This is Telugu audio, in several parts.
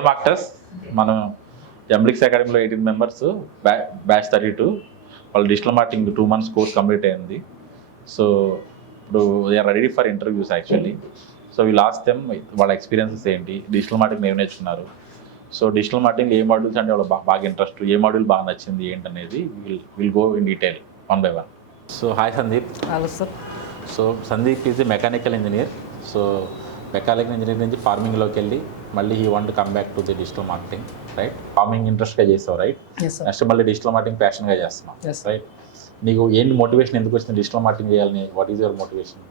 హలో మాస్టర్స్, మనం ఎంబ్లిక్స్ అకాడమీలో 18 మెంబర్స్ బ్యాచ్ 32 వాళ్ళు digital marketing 2 months course complete అయింది. సో ఇప్పుడు we are ready for interviews actually. So we last them వాళ్ళ ఎక్స్పీరియన్సెస్ ఏంటి, డిజిటల్ మార్కెటింగ్ ఏం నేర్చుకున్నారు, సో డిజిటల్ మార్కెటింగ్ ఏ మాడ్యూల్స్ అంటే వాళ్ళ బాగా ఇంట్రెస్ట్, ఏ మాడ్యూల్ బాగా నచ్చింది ఏంటనేది will go in detail one by one. So hi Sandeep. Hello sir. So Sandeep is a mechanical engineer. So mechanical engineer నుంచి ఫార్మింగ్లోకి వెళ్ళి మళ్ళీ he want come back to the digital marketing, right? Farming ఇంట్రెస్ట్గా చేస్తావు, రైట్? నెక్స్ట్ మళ్ళీ డిజిటల్ మార్కెటింగ్ ప్యాషన్గా చేస్తున్నావు, రైట్? నీకు ఏంటి మోటివేషన్, ఎందుకు వచ్చింది డిజిటల్ మార్కెటింగ్ చేయాలని? What is your motivation?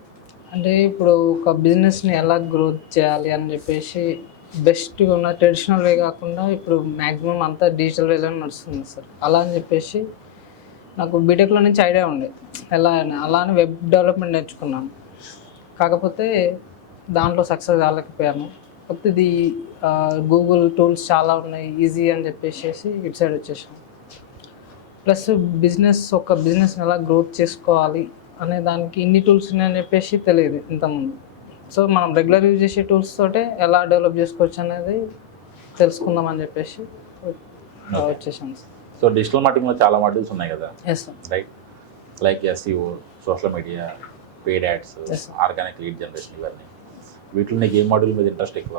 అంటే ఇప్పుడు ఒక బిజినెస్ని ఎలా గ్రోత్ చేయాలి అని చెప్పేసి బెస్ట్గా ఉన్న ట్రెడిషనల్ వే కాకుండా ఇప్పుడు మ్యాక్సిమం అంతా డిజిటల్ వేలో నడుస్తుంది సార్. అలా అని చెప్పేసి నాకు బీటెక్లో నుంచి ఐడియా ఉండే ఎలా అని, అలా అని వెబ్ డెవలప్మెంట్ నేర్చుకున్నాను. కాకపోతే దాంట్లో సక్సెస్ కాలేకపోయాను. కాకపోతే ఇది గూగుల్ టూల్స్ చాలా ఉన్నాయి, ఈజీ అని చెప్పేసి ఇటు సైడ్ వచ్చేసాను. ప్లస్ ఒక బిజినెస్ని ఎలా గ్రోత్ చేసుకోవాలి అనే దానికి ఇన్ని టూల్స్ ఉన్నాయని చెప్పేసి తెలియదు ఇంతకుముందు. సో మనం రెగ్యులర్ యూజ్ చేసే టూల్స్ తోటే ఎలా డెవలప్ చేసుకోవచ్చు అనేది తెలుసుకుందామని చెప్పేసి వచ్చేసాను సార్. సో డిజిటల్ మార్కెటింగ్లో చాలా మాడ్యూల్స్ ఉన్నాయి కదా, yes sir. Right? Like SEO, social media, paid ads, organic lead generation, ఇవన్నీ. వీటిలో నీకు ఏ మాడ్యూల్ మీద ఇంట్రెస్ట్ ఎక్కువ?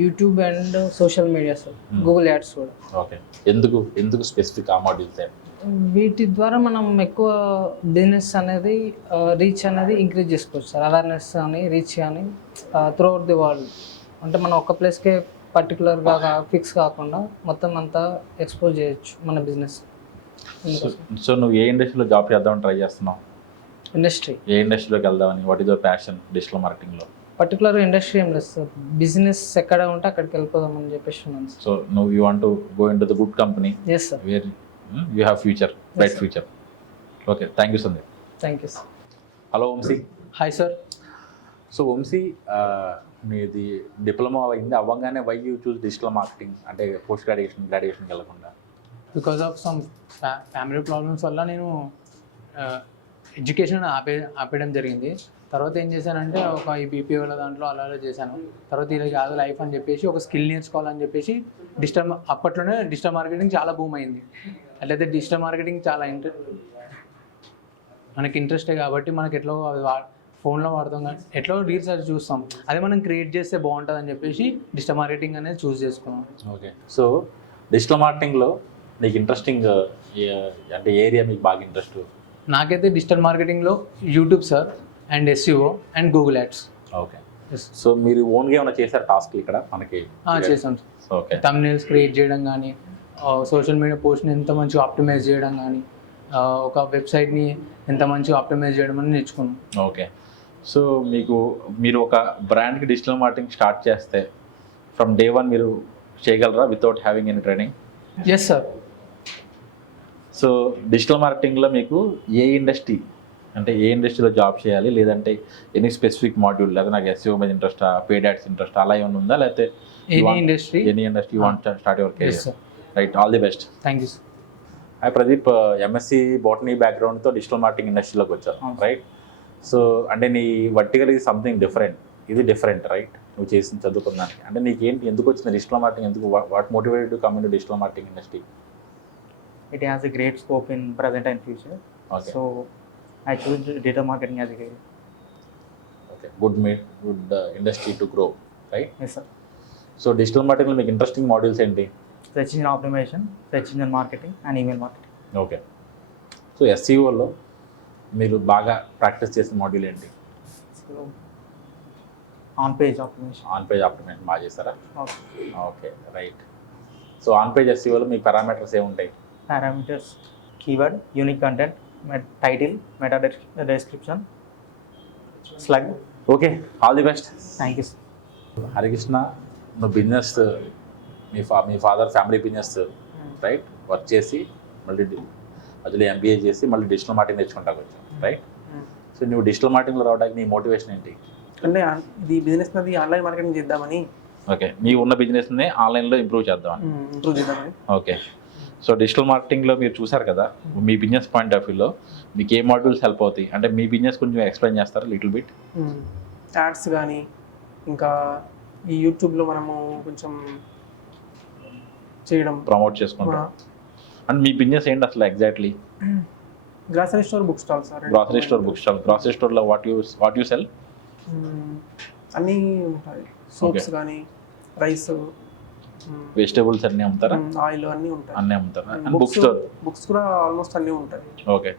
YouTube and social media sir, Google ads కూడా. ఓకే, ఎందుకు స్పెసిఫిక్ ఆ మాడ్యూల్స్? వీటి ద్వారా మనం ఎక్కువ బిజినెస్ అనేది రీచ్ అనేది ఇంక్రీజ్ చేసుకోవచ్చు సార్. అవేర్నెస్ కానీ రీచ్ కానీ త్రూ అవుట్ ది వరల్డ్. అంటే మనం ఒక ప్లేస్కే పర్టికులర్గా ఫిక్స్ కాకుండా మొత్తం అంతా ఎక్స్పోజ్ చేయొచ్చు మన బిజినెస్. సో నువ్వు ఏ ఇండస్ట్రీలో జాబ్ చేద్దామని ట్రై చేస్తున్నావు? ఏ ఇండస్ట్రీలోకి వెళ్దామని? What is your passion digital మార్కెటింగ్లో? పర్టికులర్ ఇండస్ట్రీ ఏం లేదు సార్, బిజినెస్ ఎక్కడ ఉంటే అక్కడికి వెళ్ళిపోదామని చెప్పేసి ఉన్నాను సార్. సో నువ్వు you want to go into the good company yes sir, where you have future, bright future. Okay, thank you Sandeep. Thank you sir. Hello Vamshi. Hi sir. So Vamshi, మీది డిప్లొమా అయింది, అవ్వగానే why you choose digital marketing, అంటే పోస్ట్ గ్రాడ్యుయేషన్కి వెళ్ళకుండా? Because of some family problems వల్ల నేను ఎడ్యుకేషన్ ఆపేయడం జరిగింది. తర్వాత ఏం చేశానంటే ఒక ఈ బీపీఓల దాంట్లో అలా చేశాను. తర్వాత ఇది కాదు లైఫ్ అని చెప్పేసి ఒక స్కిల్ నేర్చుకోవాలని చెప్పేసి అప్పట్లోనే డిజిటల్ మార్కెటింగ్ చాలా బూమ్ అయింది. అట్లయితే డిజిటల్ మార్కెటింగ్ చాలా మనకి ఇంట్రెస్టే కాబట్టి మనకి ఎట్లా ఫోన్లో వాడతాం కానీ ఎట్లా రీసెర్చ్ చూస్తాం, అదే మనం క్రియేట్ చేస్తే బాగుంటుంది అని చెప్పేసి డిజిటల్ మార్కెటింగ్ అనేది చూస్ చేసుకున్నాం. ఓకే, సో డిజిటల్ మార్కెటింగ్లో నీకు ఇంట్రెస్టింగ్ అంటే ఏరియా మీకు బాగా ఇంట్రెస్ట్? నాకైతే డిజిటల్ మార్కెటింగ్లో YouTube sir, and SEO and Google ads. Okay, so మీరు ఓన్గా ఏమైనా చేశారు టాస్క్లు ఇక్కడ మనకి? చేసాం సార్. ఓకే, థంబ్నెయిల్స్ క్రియేట్ చేయడం కానీ, సోషల్ మీడియా పోస్ట్ని ఎంత మంచిగా ఆప్టిమైజ్ చేయడం కానీ, ఒక వెబ్సైట్ని ఎంత మంచిగా ఆప్టిమైజ్ చేయడం అని నేర్చుకున్నాం. ఓకే, సో మీరు ఒక బ్రాండ్కి డిజిటల్ మార్కెటింగ్ స్టార్ట్ చేస్తే ఫ్రమ్ డే 1 మీరు చేయగలరా without having any training? Yes sir. So digital మార్కెటింగ్లో మీకు ఏ ఇండస్ట్రీలో జాబ్ చేయాలి, లేదంటే ఎనీ స్పెసిఫిక్ మాడ్యూల్, లేదా నాకు ఎస్ఈఓ మీద ఇంట్రెస్ట్, పెయిడ్ యాడ్స్ ఇంట్రెస్ట్, అలా ఏమైనా ఉందా? లేకపోతే any industry want start your career? Right, all the best. Thank you sir. Hi Pradeep, MSc botany బ్యాక్గ్రౌండ్తో డిజిటల్ మార్కెటింగ్ ఇండస్ట్రీలోకి వచ్చావు, రైట్? సో అంటే నీ వర్టికల్ ఇది సంథింగ్ డిఫరెంట్, ఇది డిఫరెంట్, రైట్? నువ్వు చేసిన చదువుకున్నానికి అంటే నీకేంటి, ఎందుకు వచ్చింది డిజిటల్ మార్కెటింగ్? ఎందుకు, what motivated to come in to digital marketing industry? It has a great scope in present and future. Okay. So I choose data marketing as a career. Okay, good industry to grow, right? Yes sir. So digital marketing లో మీకు ఇంట్రెస్టింగ్ మాడ్యూల్స్ ఏంటి? Search engine optimization, search engine marketing and email marketing. Okay, so ఎస్ఈఓలో మీరు బాగా ప్రాక్టీస్ చేసిన మాడ్యూల్ ఏంటి? So on page optimization. On page optimization బాగా చేస్తారా? Okay. Okay, right. So on page ఎస్ఈఓలో మీకు పారామీటర్స్ ఏముంటాయి? Parameters: keyword, unique content, title, meta description, slug. Okay, all the best. Thank you sir. Harikrishna, నువ్వు బిజినెస్, మీ father family business, right? Work చేసి మళ్ళీ అందులో ఎంబీఏ చేసి మళ్ళీ డిజిటల్ మార్కెటింగ్ నేర్చుకుంటాకు వచ్చావు, రైట్? సో నువ్వు డిజిటల్ మార్కెటింగ్లో రావడానికి నీ మోటివేషన్ ఏంటి? అంటే ఇది బిజినెస్ అది ఆన్లైన్ మార్కెటింగ్ చేద్దామని. ఓకే, నీ ఉన్న బిజినెస్ని ఆన్లైన్లో ఇంప్రూవ్ చేద్దామని. ఓకే, సో డిజిటల్ మార్కెటింగ్లో మీరు చూసారు కదా, మీ బిజినెస్ పాయింట్ ఆఫ్ వ్యూలో మీకు ఏ మాడ్యూల్స్ హెల్ప్ అవుతాయి? అంటే మీ బిజినెస్ కొంచెం ఎక్స్ప్లెయిన్ చేస్తారా లిటిల్ బిట్? యాడ్స్ కానీ, ఇంకా ఈ యూట్యూబ్లో మనము కొంచెం చేయడం, ప్రమోట్ చేసుకుంటాం. అండ్ మీ బిజినెస్ ఏంటి అసలు exactly? Grocery store, book stall sir. Grocery store, book stall. Grocery స్టోర్లో వాట్ యూ సెల్? అన్నీ ఉంటాయి, సోప్స్ కానీ, రైస్, వెజిటేబుల్స్ అన్నీ అమ్ముతారా? ఆయిల్ అన్నీ ఉంటాయి. అన్నీ అమ్ముతారా? And book store? బుక్స్ కూడా ఆల్మోస్ట్ అన్నీ ఉంటాయి. ఓకే.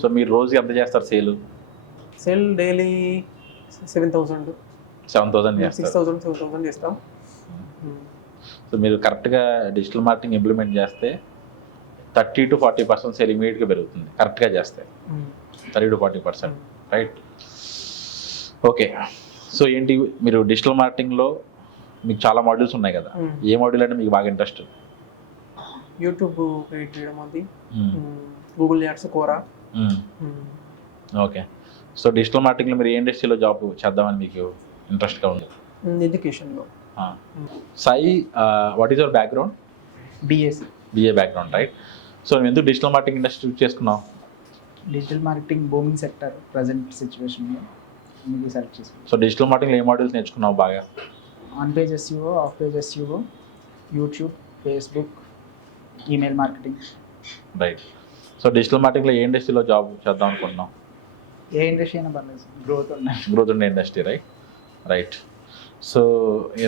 సో మీరు రోజుకి ఎంత చేస్తారు సేల్? సేల్ డైలీ 7,000 చేస్తారు. 6,000 7,000 చేస్తాం. సో మీరు కరెక్ట్గా డిజిటల్ మార్కెటింగ్ ఇంప్లిమెంట్ చేస్తే 30 to 40% సేల్ ఇమీడియట్గా పెరుగుతుంది కరెక్ట్గా చేస్తే. 30 to 40%, రైట్? ఓకే. సో ఏంటి మీరు డిజిటల్ మార్కెటింగ్లో మీకు చాలా మాడ్యూల్స్ ఉన్నాయి కదా, ఏ మాడ్యూల్ అంటే మీకు బాగా ఇంట్రెస్ట్? యూట్యూబ్ క్రియేట్ చేయడం అది, Google ads, Quora. Okay. So digital మార్కెటింగ్లో మీరు ఏ ఇండస్ట్రీలో జాబ్ చేద్దామని మీకు ఇంట్రెస్ట్గా ఉంది? ఎడ్యుకేషన్లో. Sai, what is your background? BSc. BA background, right? So నువ్వు ఎందుకు డిజిటల్ మార్కెటింగ్ ఇండస్ట్రీ చూస్ చేసుకున్నావు? Digital marketing booming sector present సిచ్యువేషన్లో మీకు సెలెక్ట్ చేసుకున్నాం. సో డిజిటల్ మార్కెటింగ్లో ఏ మాడ్యూల్స్ నేర్చుకున్నావు బాగా? On page SEO, off page SEO, YouTube, Facebook, email marketing. Right. So digital మార్కెటింగ్లో ఏ ఇండస్ట్రీలో జాబ్ చేద్దాం అనుకుంటున్నావు? ఏ ఇండస్ట్రీ అయినా పర్లేదు, గ్రోత్ ఉన్నాయి. గ్రోత్ ఉండే ఇండస్ట్రీ, రైట్? రైట్. సో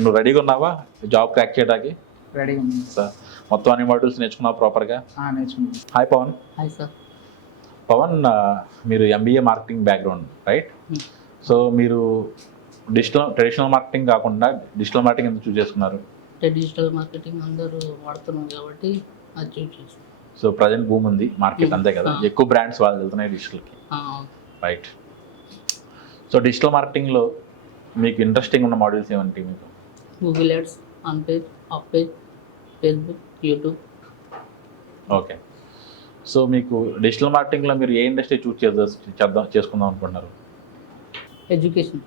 నువ్వు రెడీగా ఉన్నావా జాబ్ క్రాక్ చేయడానికి? రెడీగా ఉంది సార్ మొత్తం అన్ని మాడ్యూల్స్ నేర్చుకున్నావు ప్రాపర్గా? నేర్చుకున్నాం. Hi Pavan. Hi sir. Pavan, మీరు MBA marketing background, right? So మీరు ట్రెడిషనల్ మార్కెటింగ్ కాకుండా డిజిటల్ మార్కెటింగ్ ఎందుకు చూస్ చేసుకున్నారు? డిజిటల్ మార్కెటింగ్ అందరూ వాడుతున్నాం కాబట్టి అది చూస్ చేస్తాం. సో ప్రజెంట్ భూమి ఉంది మార్కెట్, అంతే కదా, ఎక్కువ బ్రాండ్స్ వాళ్ళు వెళ్తున్నాయి డిజిటల్కి, రైట్? సో డిజిటల్ మార్కెటింగ్లో మీకు ఇంట్రెస్టింగ్ ఉన్న మాడ్యూల్స్ ఏమంటే మీకు? Google ads, on page, off page, Facebook, YouTube. Okay. So మీకు డిజిటల్ మార్కెటింగ్లో మీరు ఏ ఇండస్ట్రీ చూస్ చేసుకుందాం అనుకుంటున్నారు? ఎడ్యుకేషన్.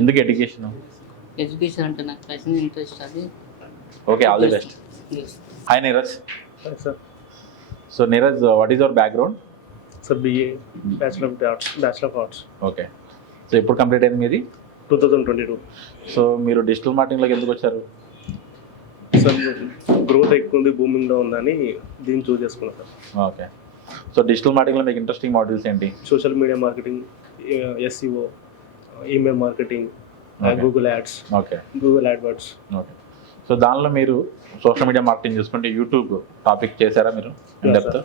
ఎందుకు ఎడ్యుకేషన్? ఎడ్యుకేషన్ అంటే నాకు ప్యాషన్, ఇంట్రెస్ట్ అది. Okay, all the best. Hi Neeraj. Sir. So Neeraj, what is your background? Sir BA, bachelor of arts. Okay. So ఎప్పుడు కంప్లీట్ అయింది మీది? 2022. సో మీరు డిజిటల్ మార్కెటింగ్లోకి ఎందుకు వచ్చారు? సార్ గ్రోత్ ఎక్కువ ఉంది, బూమింగ్లో ఉందని దీన్ని చూస్ చేసుకున్నాను సార్. ఓకే. సో డిజిటల్ మార్కెటింగ్లో మీకు ఇంట్రెస్టింగ్ మాడ్యూల్స్ ఏంటి? Social media marketing, SEO, email marketing, Google ads, okay, Google AdWords. Okay. So దానిలో మీరు సోషల్ మీడియా మార్కెటింగ్ చూసుకుంటే యూట్యూబ్ టాపిక్ చేశారా మీరు ఇన్ డెప్త్?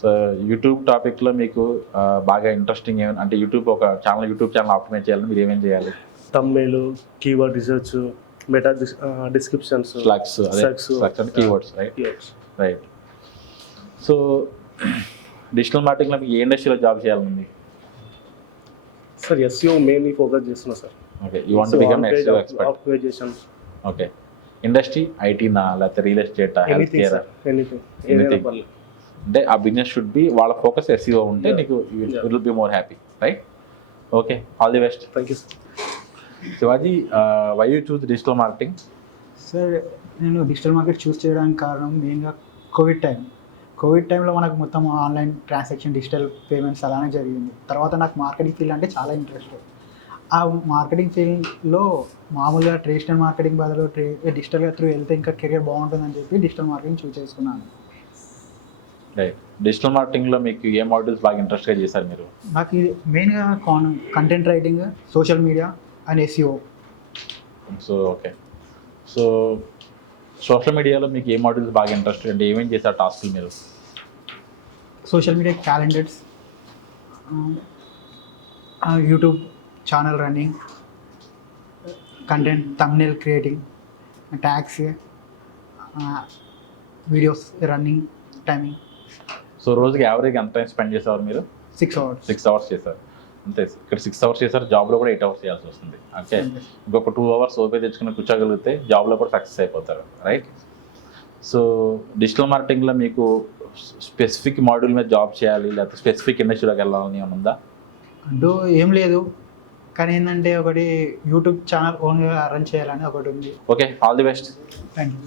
సో యూట్యూబ్ టాపిక్లో మీకు బాగా ఇంట్రెస్టింగ్ ఏమైనా అంటే యూట్యూబ్ యూట్యూబ్ ఛానల్ ఆప్టిమైజ్ చేయాలని మీరు ఏమేమి చేయాలి? Thumbnail, keyword research, meta descriptions, slugs అంటే కీవర్డ్స్, రైట్? సో డిజిటల్ మార్కెటింగ్లో మీకు ఏ ఇండస్ట్రీలో జాబ్ చేయాలని? సార్ SEO మెయిన్లీ ఫోకస్ చేస్తున్నా sir. Okay, you want to become SEO expert. Optimization. Okay. Industry ఐటీనా లేకపోతే రియల్ ఎస్టేటా, హెల్త్ కేర్? ఎనీథింగ్. అంటే ఆ బిజినెస్ షుడ్ బి వాళ్ళ ఫోకస్ SEO ఉంటే నీకు will be more happy, right? Okay, all the best. Thank you sir. Shivaji, why you choose digital marketing? Sir, నేను డిజిటల్ మార్కెట్ చూస్ చేయడానికి కారణం మెయిన్గా కోవిడ్ టైంలో మనకు మొత్తం ఆన్లైన్ ట్రాన్సాక్షన్, డిజిటల్ పేమెంట్స్ అలానే జరిగింది. తర్వాత నాకు మార్కెటింగ్ ఫీల్డ్ అంటే చాలా ఇంట్రెస్ట్. ఆ మార్కెటింగ్ ఫీల్డ్లో మామూలుగా ట్రెడిషనల్ మార్కెటింగ్ బదులు డిజిటల్గా త్రూ వెళ్తే ఇంకా కెరియర్ బాగుంటుందని చెప్పి డిజిటల్ మార్కెటింగ్ చూస్ చేసుకున్నాను. రైట్. డిజిటల్ మార్కెటింగ్లో మీకు ఏ మాడ్యూల్స్ బాగా ఇంట్రెస్ట్గా చేశారు మీరు? నాకు ఇది మెయిన్గా content writing, social media and SEO. So okay. So social మీడియాలో మీకు ఏ మాడ్యూల్స్ బాగా ఇంట్రెస్ట్ అంటే ఏమేమి చేశారు టాస్క్లు మీరు? Social media calendars, YouTube channel running, content thumbnail creating, tags, videos running, timing. So రోజుకి యావరేజ్ ఎంత టైం స్పెండ్ చేసేవారు మీరు? 6 hours. 6 hours చేశారు అంతే. ఇక్కడ 6 hours చేశారు, జాబ్లో కూడా 8 hours చేయాల్సి వస్తుంది. ఓకే, ఇంకొక 2 hours ఓపే తెచ్చుకుని కూర్చోగలిగితే జాబ్లో కూడా సక్సెస్ అయిపోతారు, రైట్? సో డిజిటల్ మార్కెటింగ్లో మీకు స్పెసిఫిక్ మాడ్యూల్ మీద జాబ్ చేయాలి లేకపోతే స్పెసిఫిక్ ఇండస్ట్రీలోకి వెళ్ళాలని ఉందా? అంటూ ఏం లేదు, కానీ ఏంటంటే ఒకటి యూట్యూబ్ ఛానల్ ఓన్గా రన్ చేయాలని ఒకటి ఉంది. Okay, all the best. Thank you.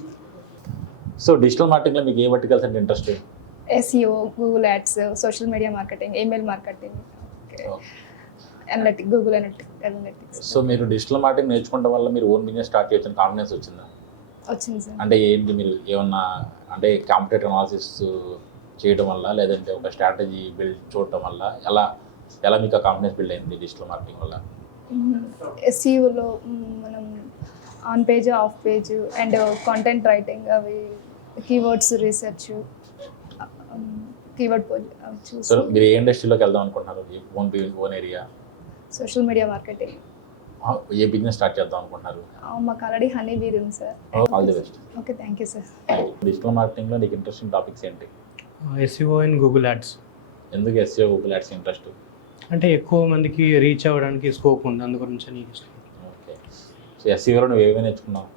So digital మార్కెటింగ్లో మీకు ఏ వర్టికల్స్ అంటే interest? SEO, Google ads, social media marketing, email marketing. Google analytics so మీరు డిజిటల్ మార్కెటింగ్ నేర్చుకోవడం వల్ల మీరు ఓన్ బిజినెస్ స్టార్ట్ చేయొచ్చని కాన్ఫిడెన్స్ వచ్చిందా? వచ్చింది సార్. అంటే ఏంటి మీరు ఏమన్నా అంటే కాంపిటేటివ్ అనాలిసిస్ చేయడం వల్ల లేదంటే ఒక స్ట్రాటజీ బిల్డ్ చూడటం వల్ల ఎలా మీకు ఆ కాన్ఫిడెన్స్ బిల్డ్ అయింది డిజిటల్ మార్కెటింగ్ వల్ల? ఎస్ఈఓలో మనం on page off page and content writing అవి కీవర్డ్స్ రీసెర్చ్ కీవర్డ్ సో చూసి మీరు ఏ ఇండస్ట్రీలోకి వెళ్దాం అనుకుంటున్నారు? Own area, social media marketing. ఏ బిజినెస్ స్టార్ట్ చేద్దాం అనుకుంటున్నారు? మాకు ఆల్రెడీ హనీ బీర్ ఉంది sir. All the best. Okay, thank you sir. Digital మార్కెటింగ్లో నీకు ఇంట్రెస్టింగ్ టాపిక్స్ ఏంటి? SEO and Google ads. ఎందుకు ఎస్ఈఓ గూగుల్ యాడ్స్ ఇంట్రెస్ట్? అంటే ఎక్కువ మందికి రీచ్ అవ్వడానికి స్కోప్ ఉంది, అందు గురించి నీకు ఇష్టం. ఓకే. సో ఎస్ఈఓలో నువ్వు ఏమేమి నేర్చుకున్నావు?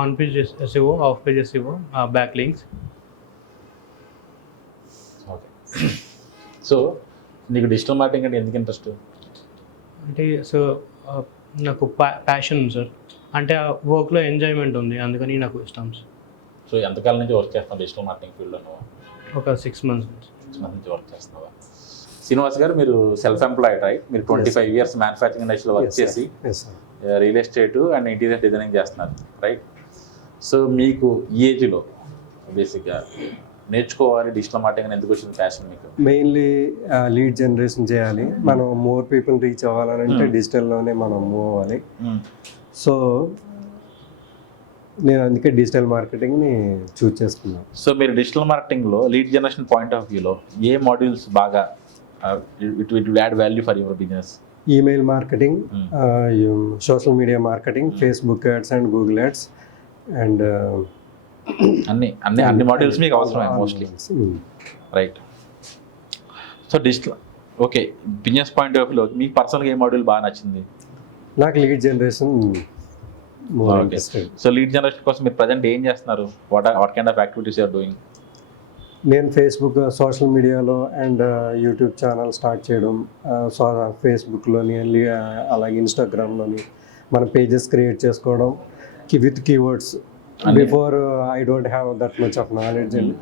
On page SEO, of page SEO, back links. Okay. So నీకు డిజిటల్ మార్కెటింగ్ అంటే ఎందుకు ఇంట్రెస్ట్? అంటే సో నాకు ప్యాషన్ ఉంది సార్. అంటే ఆ వర్క్లో ఎంజాయ్మెంట్ ఉంది, అందుకని నాకు ఇష్టం సార్. సో ఎంతకాలం నుంచి వర్క్ చేస్తున్నావు డిజిటల్ మార్కెటింగ్ ఫీల్డ్లో నువ్వు? ఒక 6 months నుంచి. 6 months నుంచి వర్క్ చేస్తున్నావా? శ్రీనివాస్ గారు, మీరు సెల్ఫ్ ఎంప్లాయిడ్ రైట్? మీరు 25 years మ్యానుఫ్యాక్చరింగ్ ఇండస్ట్రీలో వర్క్ చేసి real estate and interior designing చేస్తున్నారు రైట్? సో మీకు ఈ ఏజ్లో బేసిక్గా నేర్చుకోవాలి డిజిటల్ మార్కెటింగ్ ఎందుకు వచ్చింది ప్యాషన్ మీకు? మెయిన్లీ లీడ్ జనరేషన్ చేయాలి, మనం మోర్ పీపుల్ రీచ్ అవ్వాలంటే డిజిటల్లోనే మనం మూవ్ అవ్వాలి. సో నేను అందుకే డిజిటల్ మార్కెటింగ్ని చూస్ చేసుకున్నాను. సో మీరు డిజిటల్ మార్కెటింగ్లో లీడ్ జనరేషన్ పాయింట్ ఆఫ్ వ్యూలో ఏ మాడ్యూల్స్ బాగా it will add value for your business? Email marketing, social media marketing, Facebook ads and Google ads and అన్ని మాడ్యూల్స్ మీకు అవసరమే mostly right? So digital okay, business point of వ్యూలో మీకు పర్సనల్గా ఏ మాడ్యూల్ బాగా నచ్చింది? నాకు lead generation more interested. So lead generation కోసం మీరు ప్రజెంట్ ఏం చేస్తున్నారు? What kind of activities you are doing? నేను ఫేస్బుక్, సోషల్ మీడియాలో అండ్ యూట్యూబ్ ఛానల్ స్టార్ట్ చేయడం, ఫేస్బుక్లోని అలాగే ఇన్స్టాగ్రామ్లోని మన పేజెస్ క్రియేట్ చేసుకోవడం with keywords. Before I don't have that much of knowledge and